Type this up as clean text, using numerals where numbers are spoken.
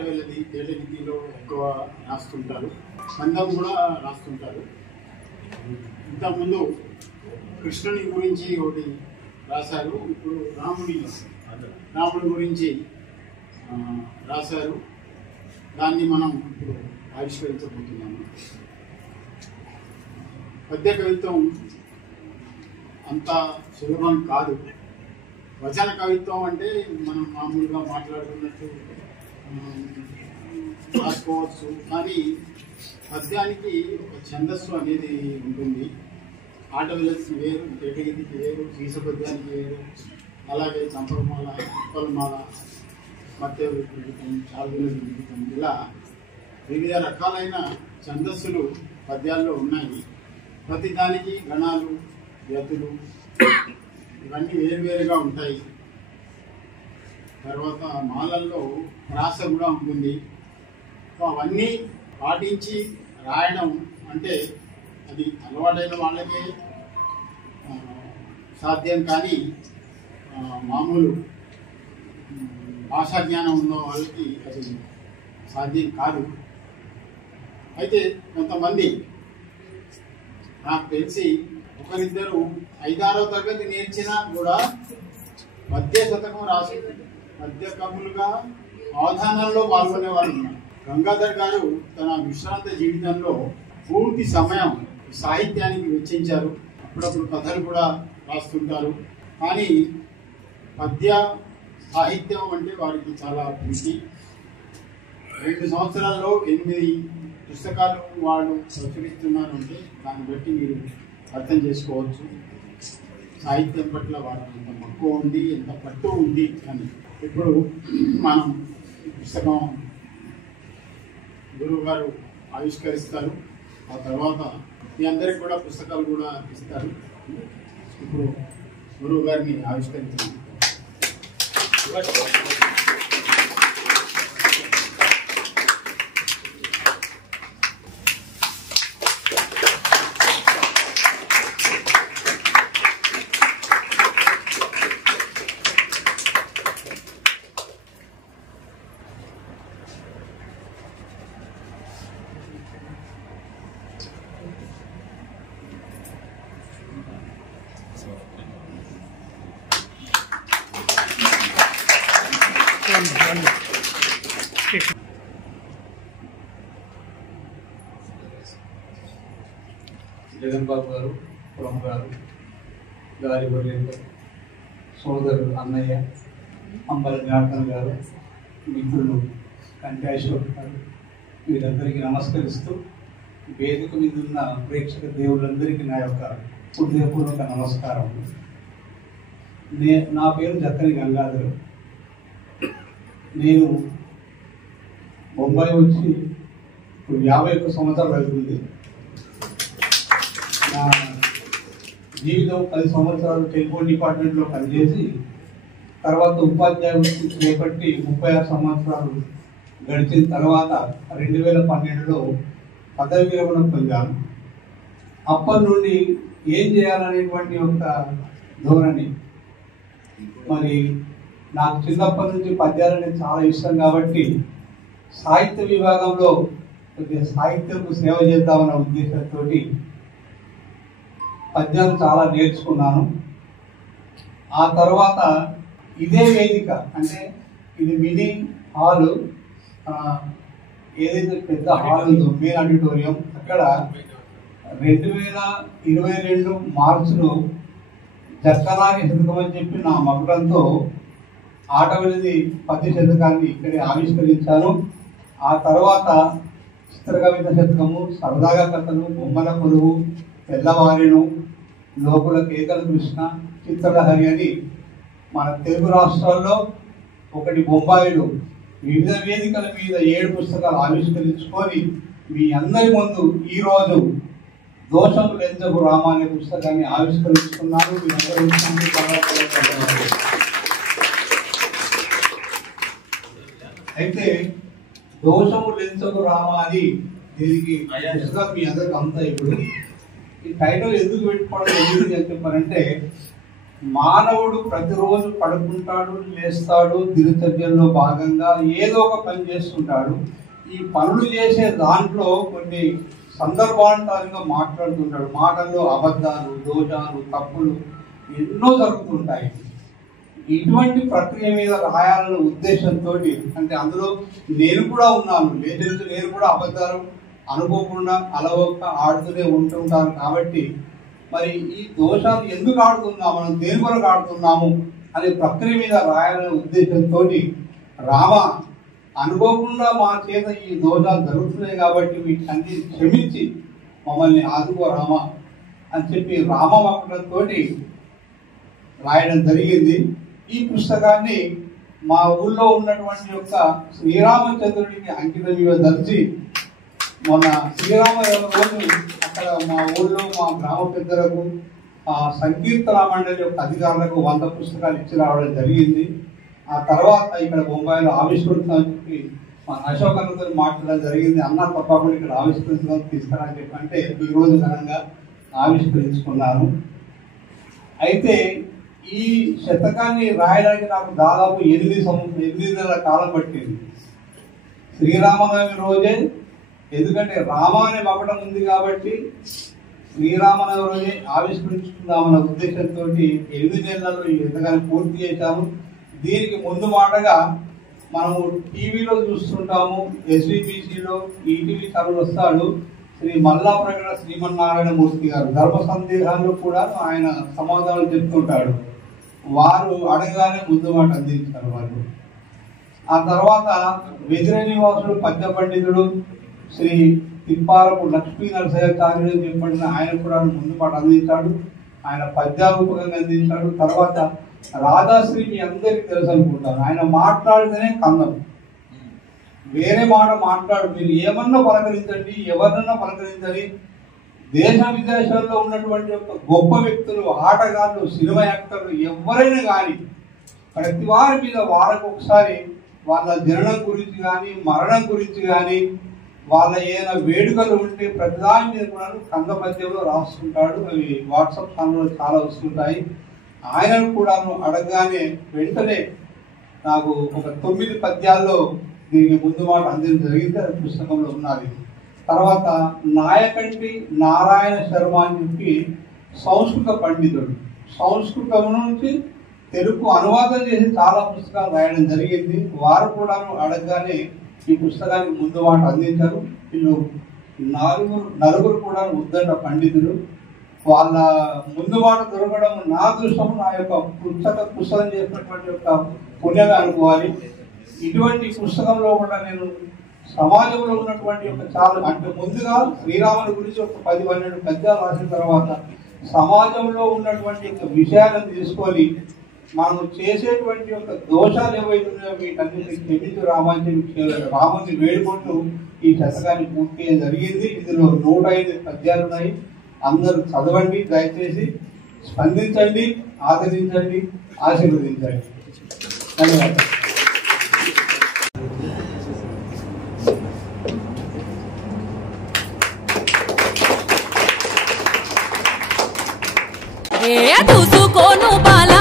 ఆటవేళ్ళది తేటగిద్దిలో ఎక్కువ రాస్తుంటారు, కందం కూడా రాస్తుంటారు. ఇంతకుముందు కృష్ణుని గురించి ఒకటి రాశారు, ఇప్పుడు రాముడి గురించి రాశారు. దాన్ని మనం ఇప్పుడు ఆవిష్కరించబోతున్నాము. పద్య కవిత్వం అంత సులభం కాదు. వచన కవిత్వం అంటే మనం మామూలుగా మాట్లాడుకున్నట్టు రాసుకోవచ్చు, కానీ పద్యానికి ఒక ఛందస్సు అనేది ఉంటుంది. ఆటవిలకి వేరు, తేటగిరికి వేరు, సీస పద్యానికి వేరు, అలాగే చంపకమాల, ఉప్పలమాల, మత్తె విడిపితం, చాలుగుల విడిపితం, ఇలా వివిధ రకాలైన ఛందస్సులు పద్యాల్లో ఉన్నాయి. ప్రతి దానికి గణాలు, యతులు ఇవన్నీ వేరువేరుగా ఉంటాయి. తర్వాత మాలల్లో ప్రాస కూడా ఉంటుంది. సో అవన్నీ పాటించి రాయడం అంటే అది అలవాటైన వాళ్ళకే సాధ్యం, కానీ మామూలు భాషా జ్ఞానం ఉన్న వాళ్ళకి అది సాధ్యం కాదు. అయితే కొంతమంది నాకు తెలిసి ఒకరిద్దరు 5-6వ తరగతి నేర్చినా కూడా పద్య శతకం రాసి పద్య కవులుగా అవధానంలో పాల్గొనే వాళ్ళు ఉన్నారు. గంగాధర్ గారు తన విశ్రాంత జీవితంలో పూర్తి సమయం సాహిత్యానికి వెచ్చించారు. అప్పుడప్పుడు కథలు కూడా రాస్తుంటారు, కానీ పద్య సాహిత్యం అంటే వారికి చాలా ప్రీతి. 2 సంవత్సరాల్లో 8 పుస్తకాలు వాళ్ళు ప్రచురిస్తున్నారు అంటే దాన్ని బట్టి మీరు అర్థం చేసుకోవచ్చు సాహిత్యం పట్ల వారికి ఎంత మక్కువ ఉంది, ఎంత పట్టు ఉంది అని. ఇప్పుడు మనం ఈ పుస్తకం గురువు గారు ఆవిష్కరిస్తారు. ఆ తర్వాత మీ అందరికి కూడా పుస్తకాలు కూడా ఇస్తారు. ఇప్పుడు గురువు గారిని ఆవిష్కరించారు. జగన్ బాబు గారు, పురం గారు, గారి వర్యంతో సోదరుడు అన్నయ్య, అంబల జ్ఞాపకం గారు, మిత్రులు కంఠాశ్వర్ గారు, వీరందరికీ నమస్కరిస్తూ వేదిక మీద ఉన్న ప్రేక్షక దేవుళ్ళందరికీ నా యొక్క హృదయపూర్వక నమస్కారం. నా పేరు జక్కని గంగాధర్. నేను బొంబాయి వచ్చి ఇప్పుడు 51 సంవత్సరాలు అవుతుంది. నా జీవితం 10 సంవత్సరాలు టెలిఫోన్ డిపార్ట్మెంట్లో పనిచేసి తర్వాత ఉపాధ్యాయ వృత్తి చేపట్టి 36 సంవత్సరాలు గడిచిన తర్వాత 2012లో పదవి విరమణ పొందాను. అప్పటి నుండి ఏం చేయాలనేటువంటి ఒక ధోరణి. మరి నాకు చిన్నప్పటి నుంచి పద్యాలనేది చాలా ఇష్టం కాబట్టి సాహిత్య విభాగంలో కొద్దిగా సాహిత్యంకు సేవ చేద్దామన్న ఉద్దేశంతో పద్యాలు చాలా నేర్చుకున్నాను. ఆ తర్వాత ఇదే వేదిక అంటే ఇది మినీ హాలు, ఏదైతే పెద్ద హాల్ ఉందో మెయిన్ ఆడిటోరియం, అక్కడ 2022 మార్చిలో జక్కనాగి శతకం అని చెప్పి నా మకుటంతో ఆటవిలది పద్య శతకాన్ని ఇక్కడే ఆవిష్కరించాను. ఆ తర్వాత చిత్రకవిత శతకము, సరదాగా కథలు, బొమ్మల పొదువు, తెల్లవారెను, లోకుల కేకల కృష్ణ, చిత్రలహరి అని మన తెలుగు రాష్ట్రాల్లో ఒకటి బొంబాయిలో వివిధ వేదికల మీద 7 పుస్తకాలు ఆవిష్కరించుకొని మీ అందరి ముందు ఈరోజు దోషము లెంజకు రామ అనే పుస్తకాన్ని ఆవిష్కరించుకున్నాను. అయితే దోషము లెంజకు రామ అని దీనికి పుస్తకం మీ అందరికి అంతా ఇప్పుడు ఈ టైటిల్ ఎందుకు పెట్టుకోవడం ఎందుకు అని చెప్పారంటే మానవుడు ప్రతిరోజు పడుకుంటాడు, లేస్తాడు, దినచర్యల్లో భాగంగా ఏదో ఒక పని చేస్తుంటాడు. ఈ పనులు చేసే దాంట్లో కొన్ని సందర్భానుసారంగా మాట్లాడుతుంటాడు. మాటల్లో అబద్ధాలు, దోషాలు, తప్పులు ఎన్నో జరుగుతుంటాయి. ఇటువంటి ప్రక్రియ మీద రాయాలనే ఉద్దేశంతో, అంటే అందులో నేను కూడా ఉన్నాను, లేదంటే నేను కూడా అబద్ధాలు అనుకోకుండా అలవక ఆడుతూనే ఉంటుంటాను. కాబట్టి మరి ఈ దోషాలు ఎందుకు ఆడుతున్నాము, మనం దేని కొరకు ఆడుతున్నాము అనే ప్రక్రియ మీద రాయాలనే ఉద్దేశంతో రామ అనుకోకుండా మా చేత ఈ దోషాలు జరుగుతున్నాయి కాబట్టి వీటన్ని క్షమించి మమ్మల్ని ఆదుకో రామ అని చెప్పి రామవాక్యంతో రాయడం జరిగింది. ఈ పుస్తకాన్ని మా ఊళ్ళో ఉన్నటువంటి యొక్క శ్రీరామచంద్రుడికి అంకితం ఇవ్వదలిచి మొన్న శ్రీరామనవమి రోజు అక్కడ మా ఊళ్ళో మా గ్రామ పెద్దలకు సంకీర్తన మండలి యొక్క అధికారులకు 100 పుస్తకాలు ఇచ్చి రావడం జరిగింది. ఆ తర్వాత ఇక్కడ బొంబాయిలో ఆవిష్కరించాలని చెప్పి మా అశోక్ అన్నతో మాట్లాడడం జరిగింది. అన్న తప్పకుండా ఇక్కడ ఆవిష్కరించడం తీసుకురాని చెప్పి అంటే ఈ రోజు ఘనంగా ఆవిష్కరించుకున్నాను. అయితే ఈ శతకాన్ని రాయడానికి నాకు దాదాపు 8 నెలల కాలం పట్టింది. శ్రీరామనవమి రోజే, ఎందుకంటే రామ అనే మకటం ఉంది కాబట్టి శ్రీరామనవమి రోజే ఆవిష్కరించుకుందామన్న ఉద్దేశంతో 8 నెలల్లో ఈ శతకాన్ని పూర్తి చేశాము. దీనికి ముందు మాటగా మనము టీవీలో చూస్తుంటాము, ఎస్విబిసిలో ఈటీవీ ఛానల్ వస్తాడు శ్రీ మల్లా ప్రగడ శ్రీమన్నారాయణ మూర్తి గారు. ధర్మ సందేహాల్లో కూడా ఆయన సమాధానాలు చెప్తుంటాడు. వారు అడగానే ముందు మాట అందించారు వాళ్ళు. ఆ తర్వాత వెదిరనివాసుడు పద్య పండితుడు శ్రీ తిప్పారపు లక్ష్మీ నరసింహాచార్యుడు చెప్పబడిన ఆయన కూడా ముందు మాట అందించాడు. ఆయన పద్యారూపకంగా అందించాడు. తర్వాత రాధాశ్రీ మీ అందరికీ తెలుసు అనుకుంటాను. ఆయన మాట్లాడితేనే కందం, వేరే మాట మాట్లాడు. మీరు ఏమన్నా పలకరించండి, ఎవరినన్నా పలకరించండి. దేశ విదేశాల్లో ఉన్నటువంటి యొక్క గొప్ప వ్యక్తులు, ఆటగాళ్ళు, సినిమా యాక్టర్లు ఎవరైనా కానీ ప్రతి వారి మీద వారికి ఒకసారి వాళ్ళ జననం గురించి కానీ, మరణం గురించి కానీ, వాళ్ళ ఏదైనా వేడుకలు ఉంటే ప్రతిదాని మీద కూడా కంద పద్యంలో రాస్తుంటాడు. అవి వాట్సాప్ ఛానల్లో చాలా వస్తుంటాయి. ఆయనను కూడా అడగగానే వెంటనే నాకు ఒక 9 పద్యాల్లో దీనికి ముందు మాట అందించడం జరిగింది. అది పుస్తకంలో ఉన్నది. తర్వాత నాయకంటి నారాయణ శర్మ అని చెప్పి సంస్కృత పండితుడు, సంస్కృతం నుంచి తెలుగు అనువాదం చేసి చాలా పుస్తకాలు రాయడం జరిగింది. వారు కూడా అడగగానే ఈ పుస్తకానికి ముందు మాట అందించారు. వీళ్ళు నలుగురు కూడా ఉద్దండ పండితులు. వాళ్ళ ముందు మాట దొరకడం నా దృష్టం, నా యొక్క పుస్తకం చేసినటువంటి యొక్క పుణ్యమే అనుకోవాలి. ఇటువంటి పుస్తకంలో కూడా నేను సమాజంలో ఉన్నటువంటి యొక్క చాలా, అంటే ముందుగా శ్రీరాముని గురించి ఒక 10-12 పద్యాలు రాసిన తర్వాత సమాజంలో ఉన్నటువంటి యొక్క విషయాలను తీసుకొని మనం చేసేటువంటి యొక్క దోషాలు ఏవైతే ఉన్నాయో వీటన్నిటిని క్షమించు రాముని వేడుకుంటూ ఈ శతకాన్ని పూర్తి చేయడం జరిగింది. ఇందులో 105 పద్యాలు ఉన్నాయి. అందరూ చదవండి, దయచేసి స్పందించండి, ఆదరించండి, ఆశీర్వదించండి. ధన్యవాదాలు. చూసుకోను బాల